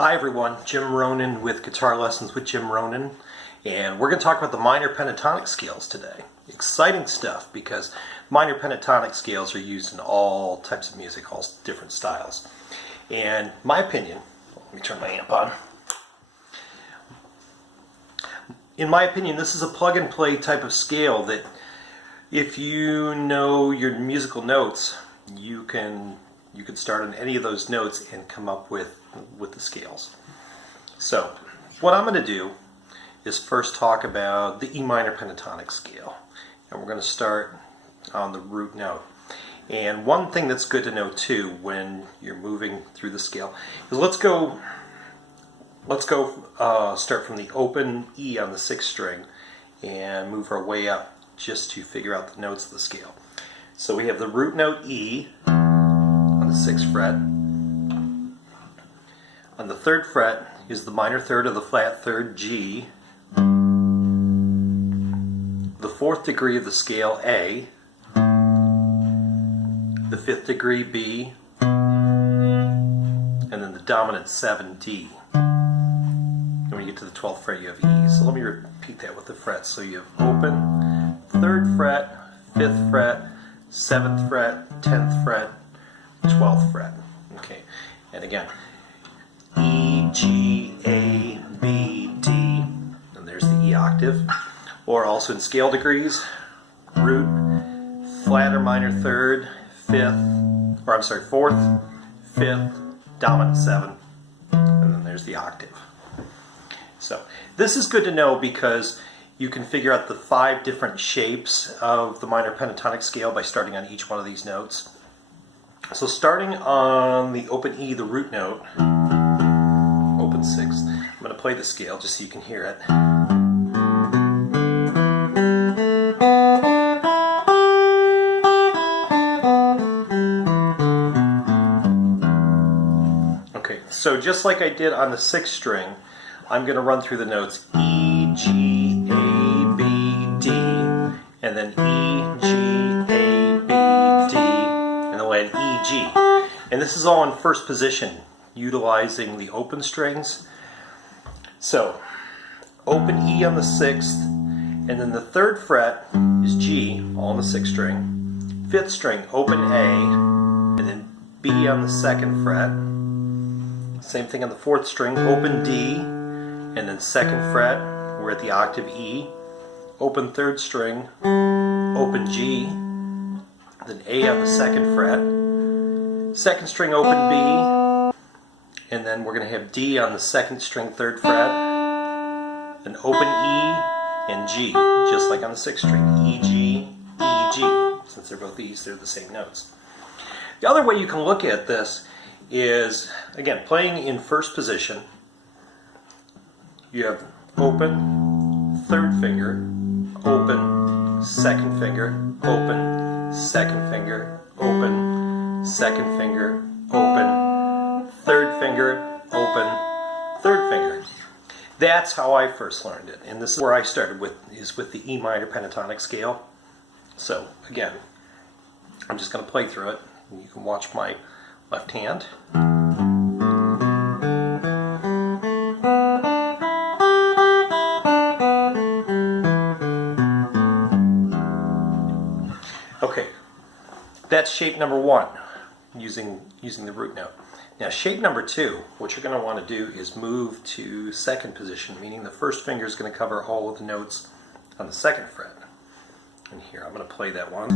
Hi everyone, Jim Ronan with Guitar Lessons with Jim Ronan, and we're going to talk about the minor pentatonic scales today. Exciting stuff because minor pentatonic scales are used in all types of music, all different styles. And my opinion, let me turn my amp on. In my opinion, this is a plug and play type of scale that if you know your musical notes, you can start on any of those notes and come up with the scales. So what I'm going to do is first talk about the E minor pentatonic scale, and we're going to start on the root note. And one thing that's good to know too when you're moving through the scale is let's go start from the open E on the 6th string and move our way up just to figure out the notes of the scale. So we have the root note E on the 6th fret. On the 3rd fret is the minor third of the flat third G, the 4th degree of the scale A, the 5th degree B, and then the dominant 7 D. And when you get to the 12th fret you have E. So let me repeat that with the frets. So you have open, 3rd fret, 5th fret, 7th fret, 10th fret, 12th fret. Okay, and again, E, G, A, B, D, and there's the E octave. Or also in scale degrees, root, flat or minor 3rd, 4th, 5th, dominant 7, and then there's the octave. So this is good to know because you can figure out the 5 different shapes of the minor pentatonic scale by starting on each one of these notes. So starting on the open E, the root note, open 6th, I'm going to play the scale just so you can hear it. Okay, so just like I did on the 6th string, I'm going to run through the notes E, G, A, B, D, and then E, G, A, B, D, and then we'll add E, G. And this is all in first position, utilizing the open strings. So, open E on the 6th, and then the 3rd fret is G, all on the 6th string. 5th string, open A, and then B on the 2nd fret. Same thing on the 4th string, open D, and then 2nd fret, we're at the octave E. Open 3rd string, open G, then A on the 2nd fret. 2nd string, open B, and then we're going to have D on the 2nd string, 3rd fret, then open E and G, just like on the 6th string, E, G, E, G. Since they're both E's, they're the same notes. The other way you can look at this is, again, playing in first position. You have open, 3rd finger, open, 2nd finger, open, 2nd finger, open, 2nd finger, open, 3rd finger, open, 3rd finger. That's how I first learned it, and this is where I started with the E minor pentatonic scale. So again, I'm just going to play through it, and you can watch my left hand. Okay, that's shape number 1, using the root note. Now shape number 2, what you're going to want to do is move to 2nd position, meaning the 1st finger is going to cover all of the notes on the 2nd fret. And here, I'm going to play that one.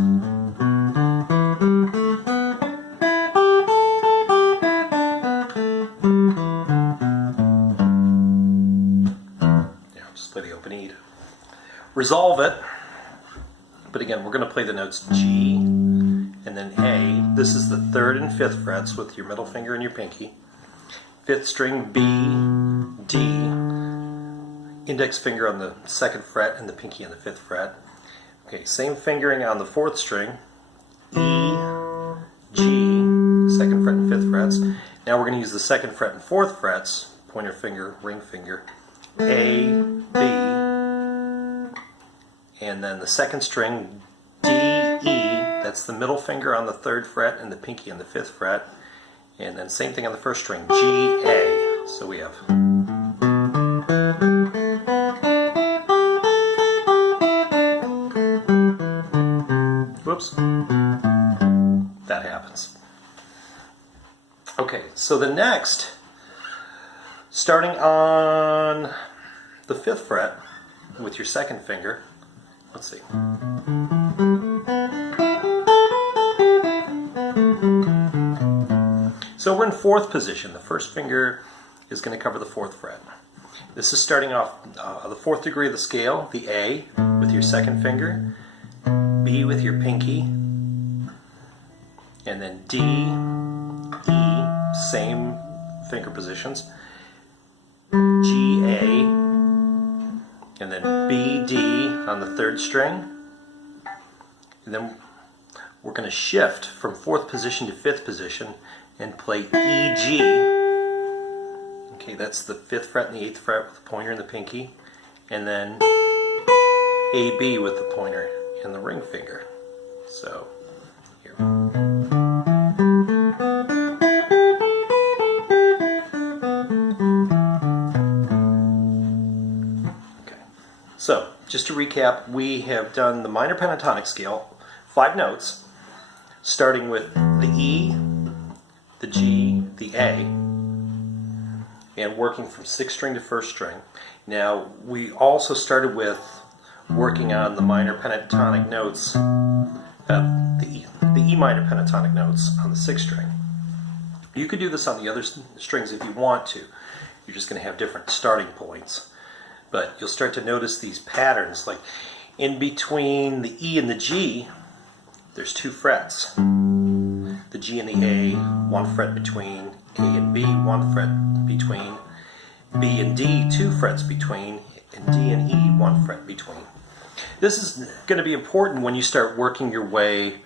Yeah, just play the open E to resolve it. But again, we're going to play the notes G and then A. This is the 3rd and 5th frets with your middle finger and your pinky. 5th string B, D, index finger on the 2nd fret and the pinky on the 5th fret. Okay, same fingering on the 4th string, E, G, 2nd fret and 5th frets. Now we're going to use the 2nd fret and 4th frets, pointer finger, ring finger, A, B, and then the 2nd string, D, E, that's the middle finger on the 3rd fret and the pinky on the 5th fret, and then same thing on the 1st string, G, A. So we have whoops, that happens. Okay, so the next, starting on the 5th fret with your 2nd finger, let's see. So we're in 4th position. The 1st finger is going to cover the 4th fret. This is starting off the 4th degree of the scale, the A with your 2nd finger, B with your pinky, and then D, E, same finger positions, G, A, and then B, D on the 3rd string. And then we're going to shift from 4th position to 5th position and play E, G. Okay, that's the 5th fret and the 8th fret with the pointer and the pinky, and then A, B with the pointer and the ring finger. So here. Okay. So just to recap, we have done the minor pentatonic scale, 5 notes, starting with the E, the G, the A, and working from 6th string to 1st string. Now we also started with working on the minor pentatonic notes, the E minor pentatonic notes on the 6th string. You could do this on the other strings if you want to. You're just going to have different starting points. But you'll start to notice these patterns, like in between the E and the G, there's 2 frets. The G and the A, 1 fret between, A and B, 1 fret between, B and D, 2 frets between, and D and E, 1 fret between. This is going to be important when you start working your way,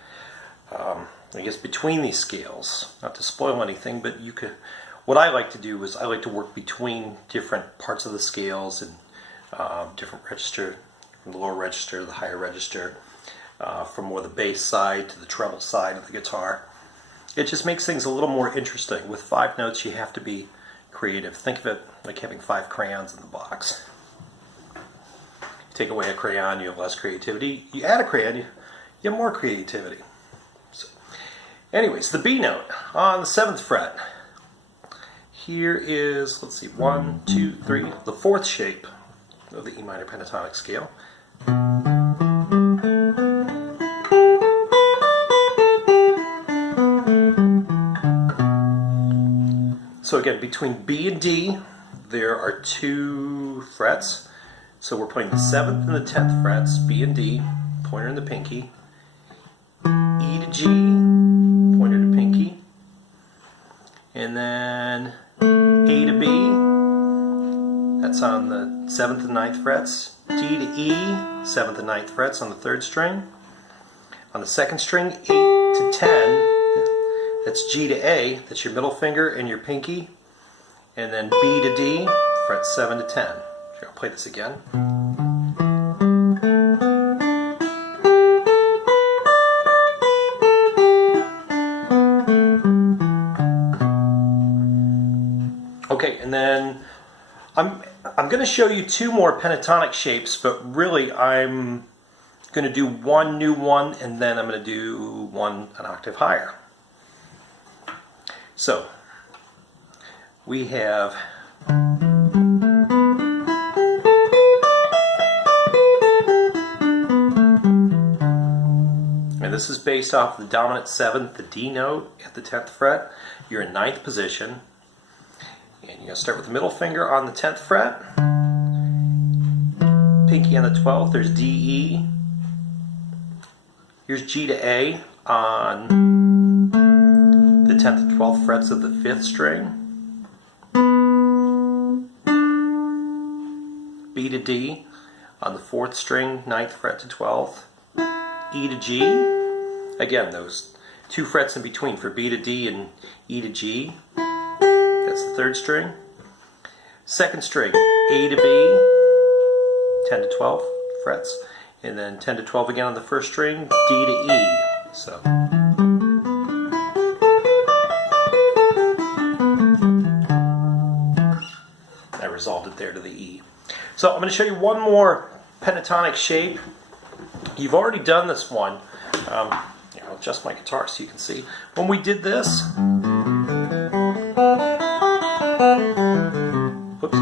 I guess, between these scales. Not to spoil anything, but you could. What I like to do is I like to work between different parts of the scales and different register, from the lower register to the higher register, from more the bass side to the treble side of the guitar. It just makes things a little more interesting. With 5 notes, you have to be creative. Think of it like having 5 crayons in the box. Take away a crayon, you have less creativity. You add a crayon, you have more creativity. So, anyways, the B note on the 7th fret. Here is, let's see, 1, 2, 3, the 4th shape of the E minor pentatonic scale. So again, between B and D, there are 2 frets. So we're playing the 7th and the 10th frets, B and D, pointer and the pinky, E to G, pointer to pinky, and then A to B, that's on the 7th and 9th frets, D to E, 7th and 9th frets on the 3rd string. On the 2nd string, 8 to 10, that's G to A, that's your middle finger and your pinky, and then B to D, frets 7 to 10. Here, I'll play this again. Okay, and then I'm going to show you 2 more pentatonic shapes, but really I'm going to do 1 new one, and then I'm going to do 1 an octave higher. So we have and this is based off the dominant 7th, the D note at the 10th fret. You're in 9th position. And you're going to start with the middle finger on the 10th fret. Pinky on the 12th. There's D, E. Here's G to A on the 10th and 12th frets of the 5th string. B to D on the 4th string, 9th fret to 12th. E to G. Again, those 2 frets in between for B to D and E to G. That's the 3rd string. 2nd string, A to B, 10 to 12 frets. And then 10 to 12 again on the 1st string, D to E. So. resolved it there to the E. So I'm going to show you one more pentatonic shape. You've already done this one. I'll adjust my guitar so you can see. When we did this, whoops,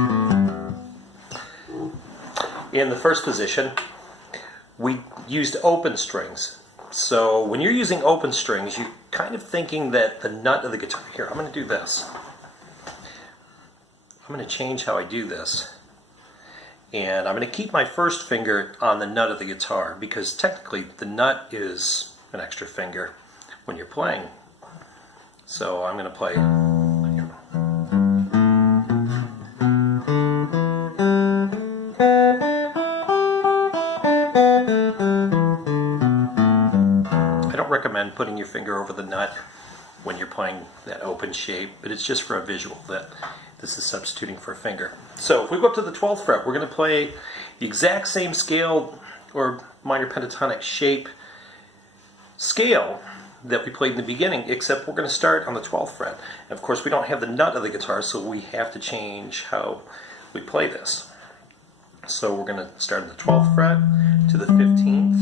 in the first position, we used open strings. So when you're using open strings, you're kind of thinking that the nut of the guitar, here, I'm going to do this. I'm going to change how I do this. And I'm going to keep my first finger on the nut of the guitar, because technically the nut is an extra finger when you're playing. So I'm going to play. I don't recommend putting your finger over the nut when you're playing that open shape, but it's just for a visual that this is substituting for a finger. So if we go up to the 12th fret, we're going to play the exact same scale or minor pentatonic shape scale that we played in the beginning, except we're going to start on the 12th fret. And of course we don't have the nut of the guitar, so we have to change how we play this. So we're going to start on the 12th fret to the 15th,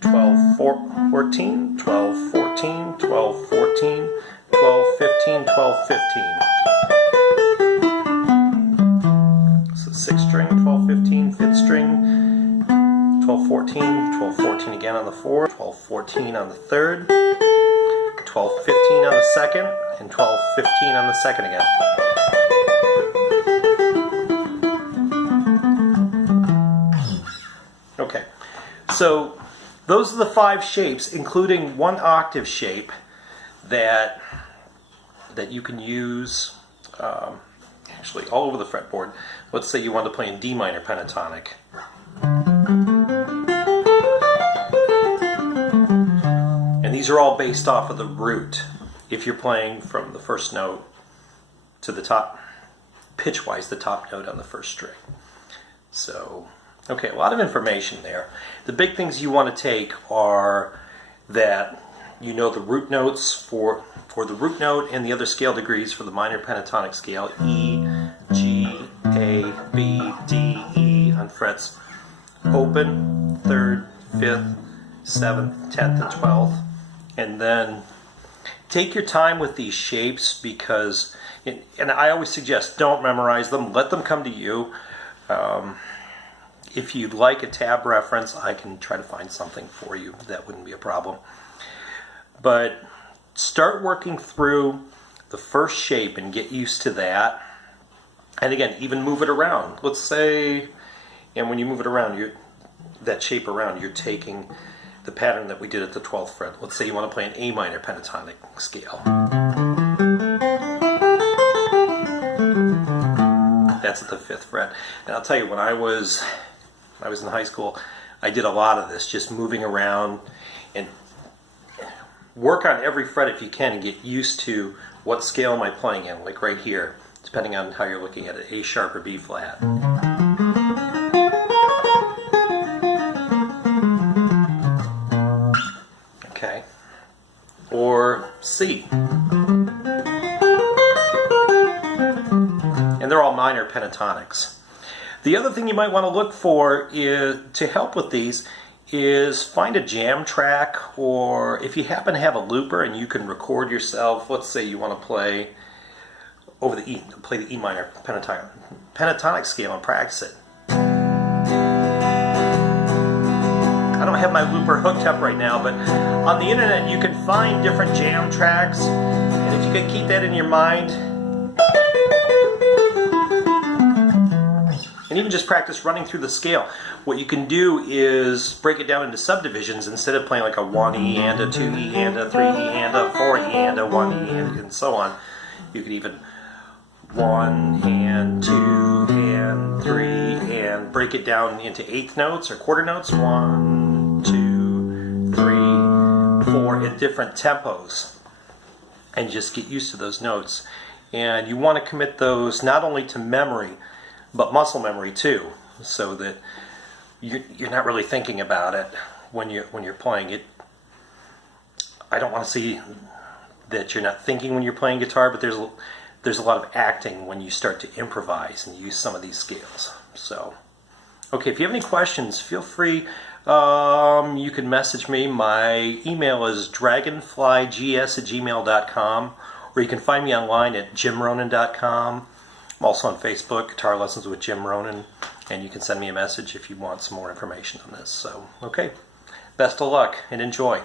12, 14, 12, 14, 12, 14, 12, 15, 12, 15. 6th string, 12, 15, 5th string, 12, 14, 12, 14 again on the 4th, 12, 14 on the 3rd, 12, 15 on the 2nd, and 12, 15 on the 2nd again. Okay, so those are the 5 shapes, including one octave shape that you can use actually all over the fretboard. Let's say you want to play in D minor pentatonic. And these are all based off of the root. If you're playing from the first note to the top, pitch-wise, the top note on the first string. So, okay, a lot of information there. The big things you want to take are that you know the root notes for the root note and the other scale degrees for the minor pentatonic scale, E, G, A, B, D, E on frets open, 3rd, 5th, 7th, 10th, and 12th. And then take your time with these shapes, because, and I always suggest, don't memorize them, let them come to you. If you'd like a tab reference, I can try to find something for you. That wouldn't be a problem. But start working through the first shape and get used to that. And again, even move it around. Let's say, and when you move it around, that shape around, you're taking the pattern that we did at the 12th fret. Let's say you want to play an A minor pentatonic scale. That's at the 5th fret. And I'll tell you, when I was in high school, I did a lot of this, just moving around, and work on every fret if you can and get used to what scale am I playing in, like right here, depending on how you're looking at it, A sharp or B flat. Okay, or C. And they're all minor pentatonics. The other thing you might want to look for is, to help with these, is find a jam track, or if you happen to have a looper and you can record yourself, let's say you want to play over the E, play the E minor pentatonic scale and practice it. I don't have my looper hooked up right now, but on the internet you can find different jam tracks, and if you can keep that in your mind, and even just practice running through the scale. What you can do is break it down into subdivisions. Instead of playing like a 1 E and a 2 E and a 3 E and a 4 E and a 1 E and so on. You could even 1 and 2 and 3 and break it down into eighth notes or quarter notes. 1, 2, 3, 4 in different tempos. And just get used to those notes. And you want to commit those not only to memory, but muscle memory too, so that you're not really thinking about it when you're playing it. I don't want to see that you're not thinking when you're playing guitar, but there's a lot of acting when you start to improvise and use some of these scales. So, okay, if you have any questions, feel free. You can message me. My email is dragonflygs@gmail.com, or you can find me online at jimronan.com. I'm also on Facebook, Guitar Lessons with Jim Ronan, and you can send me a message if you want some more information on this. So, okay, best of luck and enjoy.